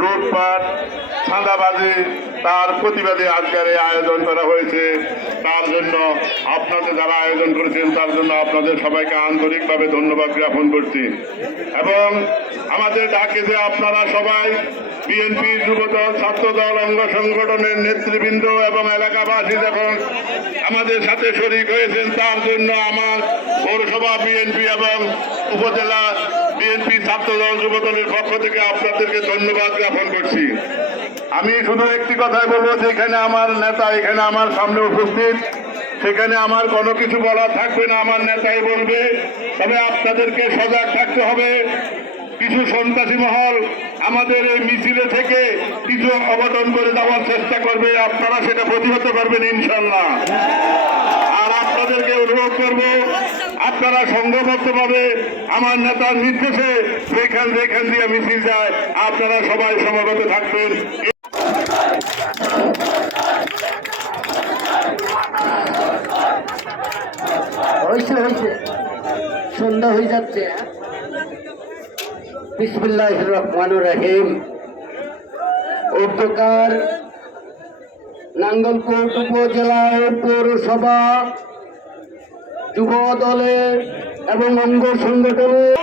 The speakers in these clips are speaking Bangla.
লুটপাট চাঁদাবাজি তার প্রতিবাদে আজকের এই আয়োজন করা হয়েছে। তার জন্য আপনাদের যারা আয়োজন করেছেন তার জন্য আপনাদের সবাইকে আন্তরিকভাবে ধন্যবাদ জ্ঞাপন করছি। এবং আমাদের ডাকে যে আপনারা সবাই বিএনপি, যুবদল, ছাত্রদল, অঙ্গ সংগঠনের নেতৃবৃন্দ এবং এলাকাবাসী যখন আমাদের সাথে শরিক হয়েছেন তার জন্য আমার পৌরসভা বিএনপি এবং উপজেলা বিএনপি, ছাত্রদল, যুবদলের পক্ষ থেকে আপনাদেরকে ধন্যবাদ জ্ঞাপন করছি। আমি শুধু একটি কথাই বলবো, যেখানে আমার নেতা এখানে আমার সামনে উপস্থিত, সেখানে আমার কোনো কিছু বলা থাকবে না, আমার নেতাই বলবে। তবে আপনাদেরকে সজাগ থাকতে হবে। কিছু সন্ত্রাসী মহল আমাদের এই মিছিলে থেকে কিছু অঘটন করে দেওয়ার চেষ্টা করবে, আপনারা সেটা প্রতিহত করবেন ইনশাল্লাহ। আর আপনাদেরকে অনুরোধ করব, আপনারা সংঘবদ্ধভাবে আমার নেতার নির্দেশে যেখান দিয়ে মিছিল যায় আপনারা সবাই সমবেত থাকবেন। সন্ধ্যা হয়ে যাচ্ছে। বিসমিল্লাহির রহমানির রহিম। উদ্যোক্তার নাঙ্গলকোট উপজেলা পৌরসভা যুব দলের এবং অঙ্গ সংগঠনের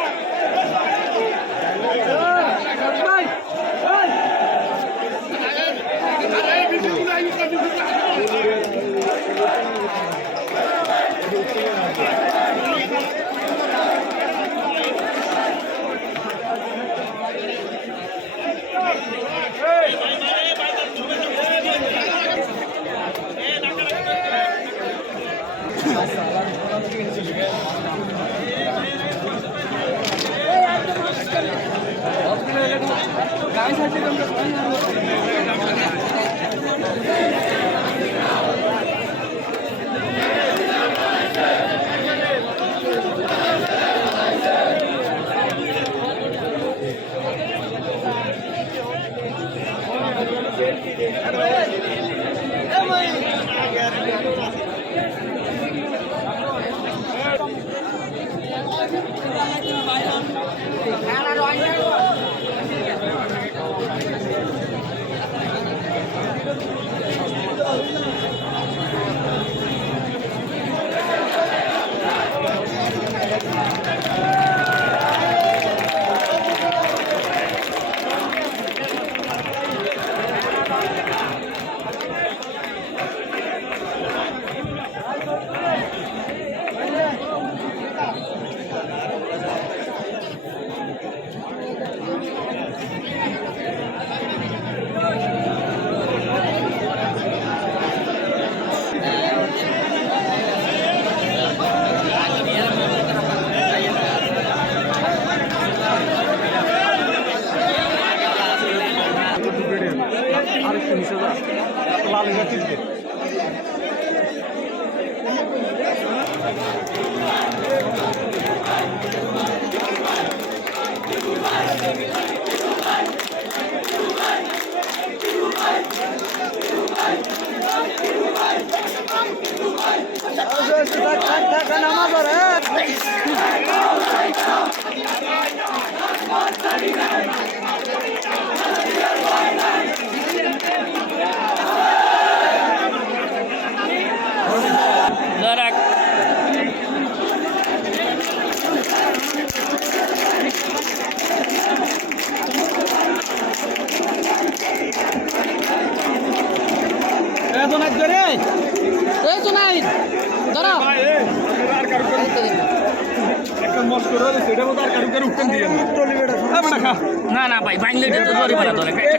না না ভাই বাইন্ড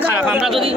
খারাপ আমরা যদি